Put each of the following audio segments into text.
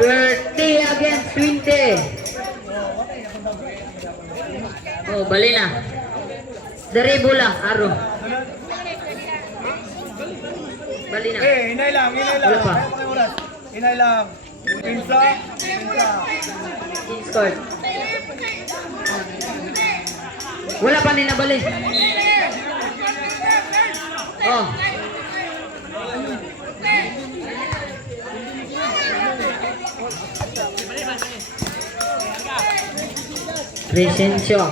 30 against 20. Oh, bali na. Dari bola, aro. Bali na. Hinay lang. Wala pa. Hinay lang. Pinsa. In-scored. Wala pa nina bali. Oh. Crescencio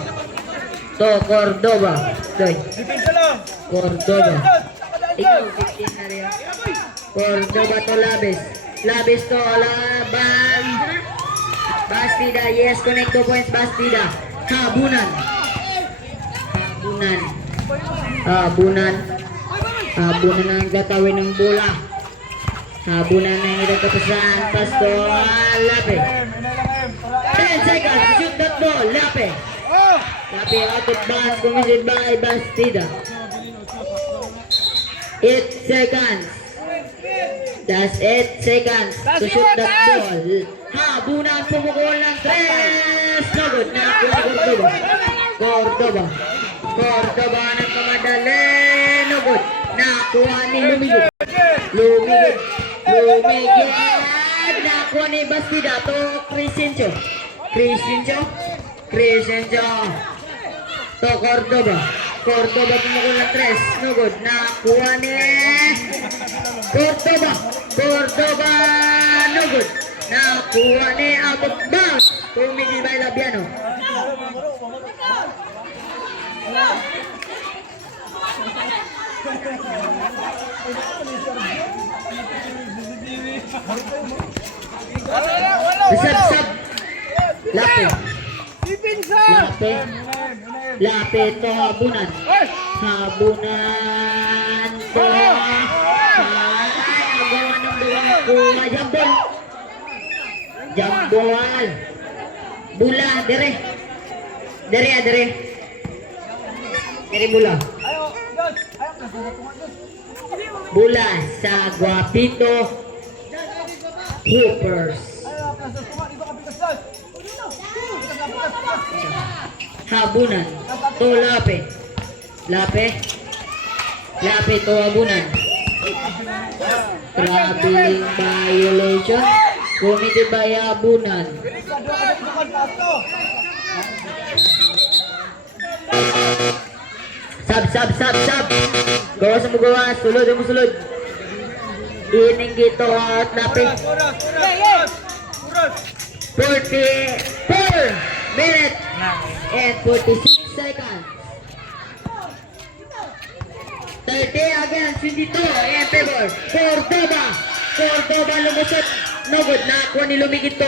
to Cordoba. Doy. Pinsa lang. Cordoba. Ikaw, 15 na rin. Cordoba to Labes. Labes to Laban. Bastida. Yes, connect 2 points. Bastida. Habunan. Habunan ang gatawin ng bola. Habunan na yung nagkapasahan. Pasto. Lape. 10 seconds to shoot that ball. Lape. Lape out of bounds. Committed by Bastida. 8 seconds. That's 8 seconds to shoot that ball. Habunan pumukul ng 3. No good. Nakuha Cordoba. Cordoba ng kamadali. No good. Nakuha ni Lumigod. Nakuha ni Bastida to Crescencio. To Cordoba. Cordoba pumukul ng 3. No good. Nakuha ni Cordoba. No good. Nakuha ni out of bounds. Tumigil by Labiano. Sab. Lape to Habunan. Habunan to agawan ng dua kuha jambol. Bula dire bula. Bula sa Guapito Hoopers. Habunan to Lape to Habunan. Traveling violation committed by Habunan. Sab. Gawas mo gawas. Sulod. Ining gito at Lape. 44 minutes and 46 seconds. 30 against 22 in favor. Cordoba lumusot. No good. Nakuha ni Lumigid to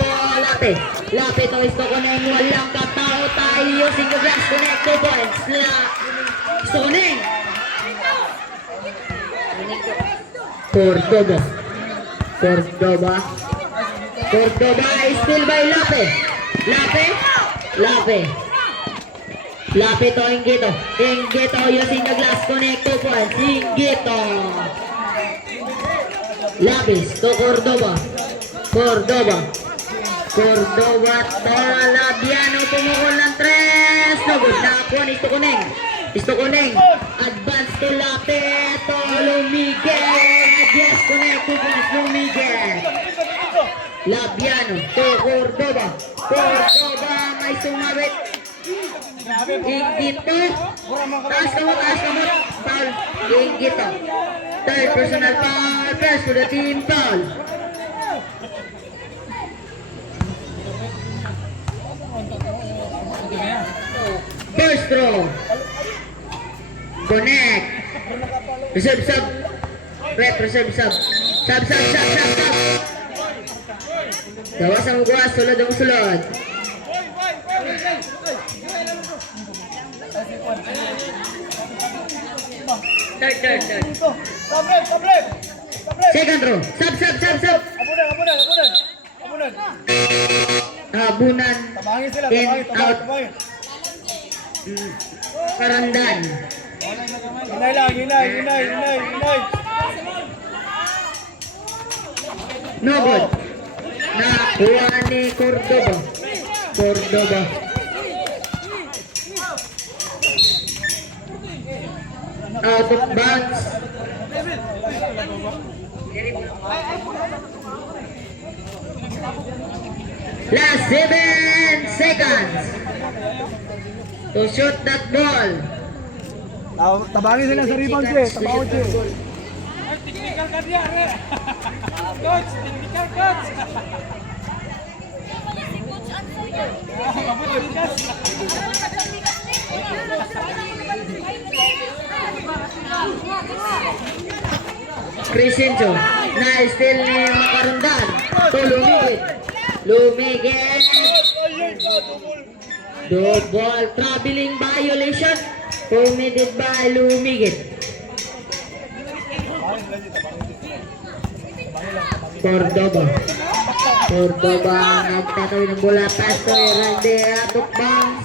Lape to isto ko na yung walang katao tayo. Single glass connect 2 points. Isto ko na yung Cordoba is still by Lape to Inggito using the glass connect 2 points. Inggito Labis to Cordoba to Labiano pumukul ng 3. No good. Nakuha ni Isto Kuneng. Advance to Lape to Lumiged. Yes, connect 2 points Lumiged. Labiano to Cordoba may sumabit. Inggito. Taas kamot. Foul. Inggito. Third personal foul. First to the team foul. First throw. Connect. Reserve sub. Rep reserve sub. Sub. Gawas ang gawas. Sulod. Third. Second row. Sub. Habunan. In out. Karandan. Hinay. No good. Nakuha ni Cordoba. Cordoba. Out of bounds. Last 7 seconds to shoot that ball. Tabangin sila sa rebound siya. Tabawin siya. Technical ka diya, re. Coach, technical coach. Mabuti ka. Crescencio. Na-steal ni Macarundan. To Lumigit. Lumigit. Double traveling violation committed by Lumigit. Cordoba. Cordoba nagtatawid ng bola. Pass to Heralde. Out of bounds.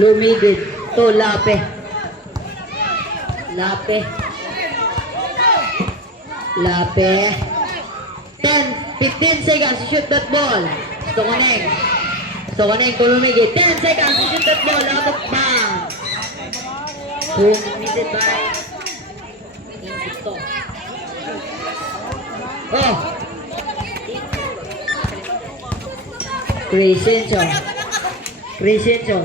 Lumigit to Lape. Lape. Lape. 15 seconds to shoot that ball. Stokoneng. Stokoneng to Lumigit. 10 seconds to shoot that ball. Out of bounds. Committed by Insito. Oh. Crescencio. Crescencio.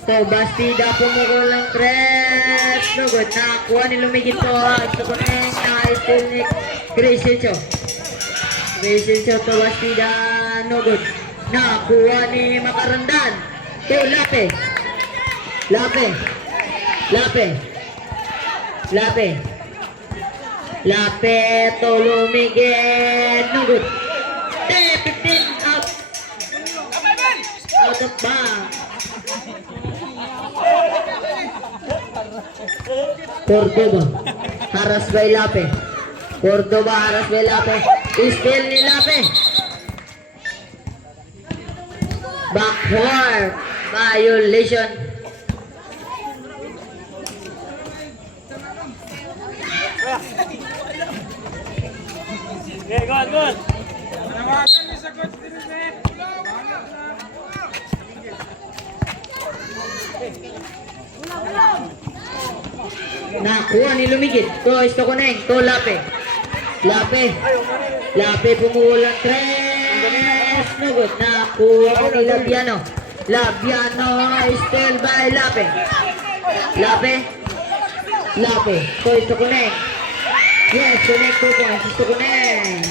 So, Bastida pumukol ng tres. No good. Nakakuha ni Lumigit to. Stokoneng. Na-steal ni Crescencio. Crescencio to Bastida. No good. Nakakuha ni Macarundan. To Lape. Lape. Lape. Lape. Lape to Lumigit. No good. 15 out. Out of bounds. Cordoba. Haras by Lape. Cordoba haras by Lape. Steal ni Lape. Backward. Violation. Okay, good, good. Nakuha ni Lumigit. To Stokoneng. To Lape. Lape. Lape pumukol ng tres. No good. Nakuha ni Labiano. Labiano still by Lape. Lape. Lape. To Stokoneng. Yes, connect 2 points. Stokoneng.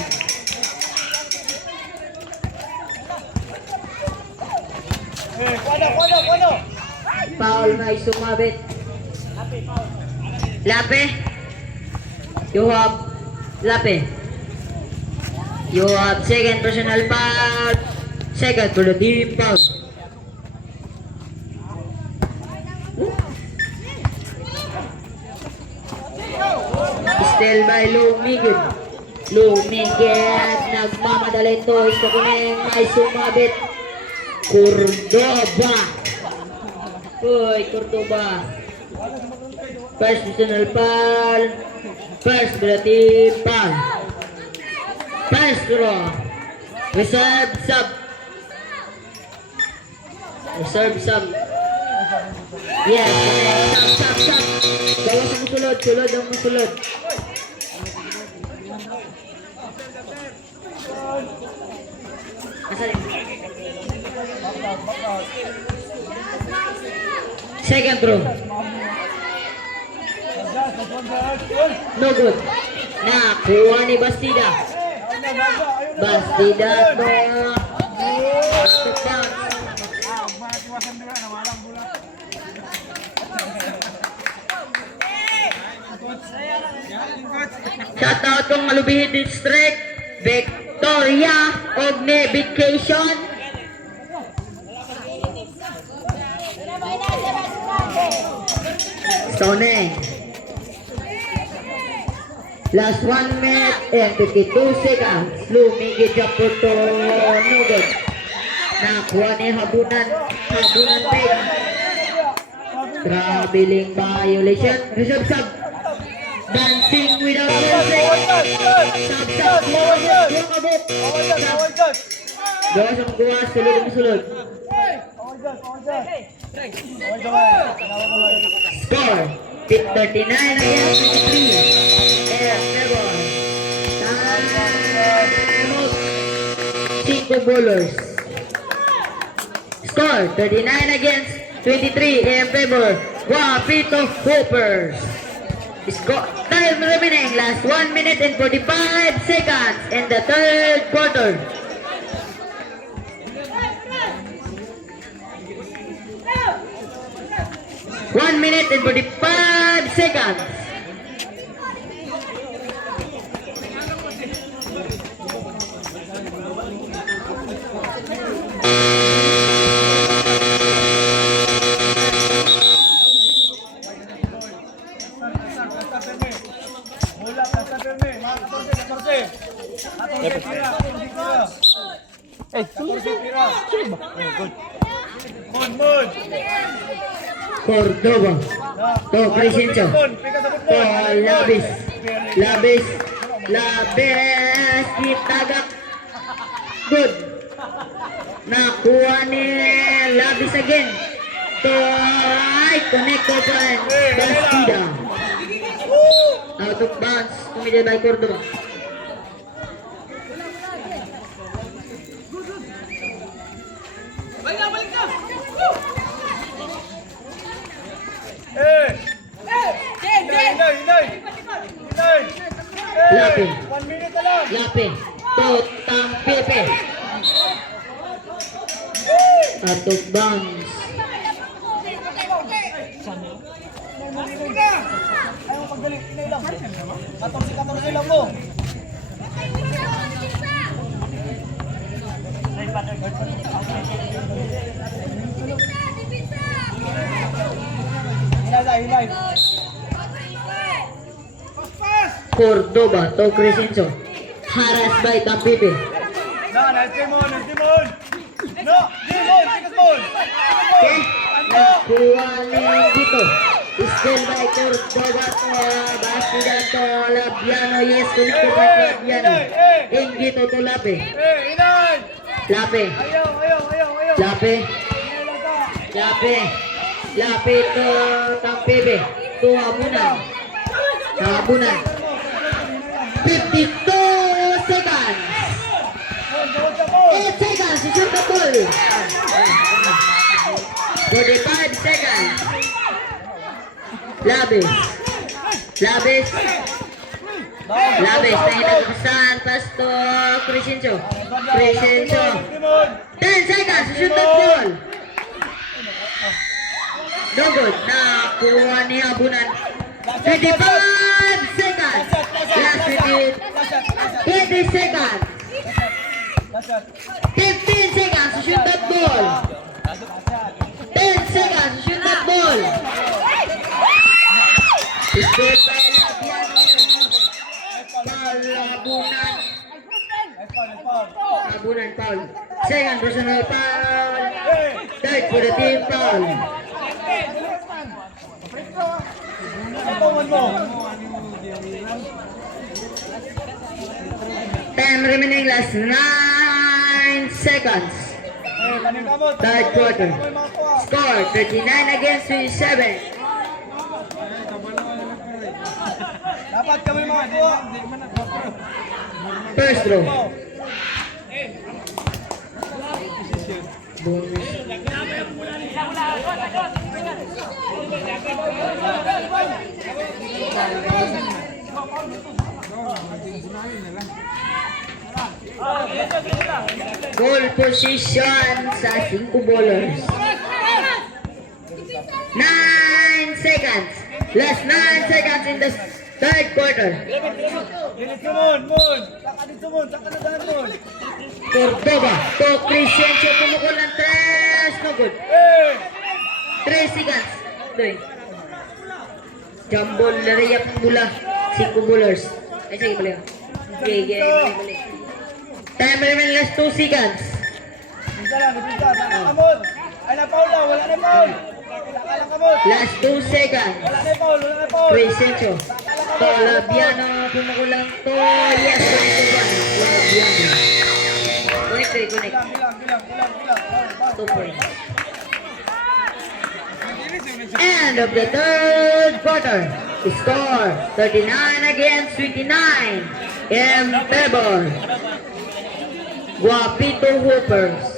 Kuano. Foul na sumabit. Lape. You have Lape. You have second personal foul. Second for the team foul. Still by Lumigit. Lumigit. Nagmamadali to. Stokoneng may sumabit. Cordoba. Uy, Cordoba. First personal foul. First for the team foul. First draw. Reserve sub. Reserve sub. Yes. Sub. Bawas ang musulod. Sulod ang musulod. Second throw. No good. Nakuha ni Bastida. Bastida to. Shout out kong Malubihi District, Victoria Ogne Vacation. Stokoneng. Last 1 minute and 52 seconds. Lumigit siya po to. No good. Nakuha ni Habunan. Habunan Peg. Traveling violation. Reserve sub. Dancing without music. Sub. Buwang abot. Gawas ang gawas. Sulod ang sulod. Score. 39 against 23. Airborne. Time out. 5 bowlers. Score 39 against 23 in favor. Guapito Hoopers. Score time remaining. Last 1 minute and 45 seconds in the third quarter. One minute and 45 seconds. Cordoba. To Crescencio. To Labis. Kitagak. Good. Nakuha ni Labis again. To connect to friend. Bastida. Out of bounds. Committed by Cordoba. Lapi. 1 minute na lang. Lapi. To Tampipe. Out of bounds. Ayaw pagdaling, inay lang. 14 lang mo. Hilay. Cordoba to Crescencio. Harassed by Tampipe. Nice Timon. No, Timon, tikas mo. Okay. Nakuha ni dito. Still by Cordoba to Bastida to Labiano. Yes, connected by Labiano. Ingito to Lape. Inay. Lape. Ayaw. Lape to Tampipe. To Abunan. 52 seconds. 8 seconds to shoot the ball. 45 seconds. Labis na hinagpasan. Pass to Crescencio. 10 seconds to shoot the ball. No good. Nakuha ni Abunan. 55 seconds. Last 20 seconds. 15 seconds to shoot that ball. 10 seconds to shoot that ball. Scored by Labiano. Abunan foul. Second personal foul. Third for the team foul. Time remaining, last 9 seconds. Third quarter. Score 39 against 27. Dapat kami makakuha. First row. Bonus. Goal position sa 5 bowlers. 9 seconds. Last 9 seconds in the third quarter. Cordoba to Crescencio, pumukul ng 3. No good. 3 seconds. Jambol Lariap mula 5 bowlers. Ay, sige pala. Sige. Time remaining, last 2 seconds. Ay, na-foul na, wala na foul. Last 2 seconds. Crescencio. Tolabiano pumukulang to. Yes, 1-1. Tolabiano. Connect. 2 points. End of the third quarter. Score 39 against 29 in favor Guapito Hoopers.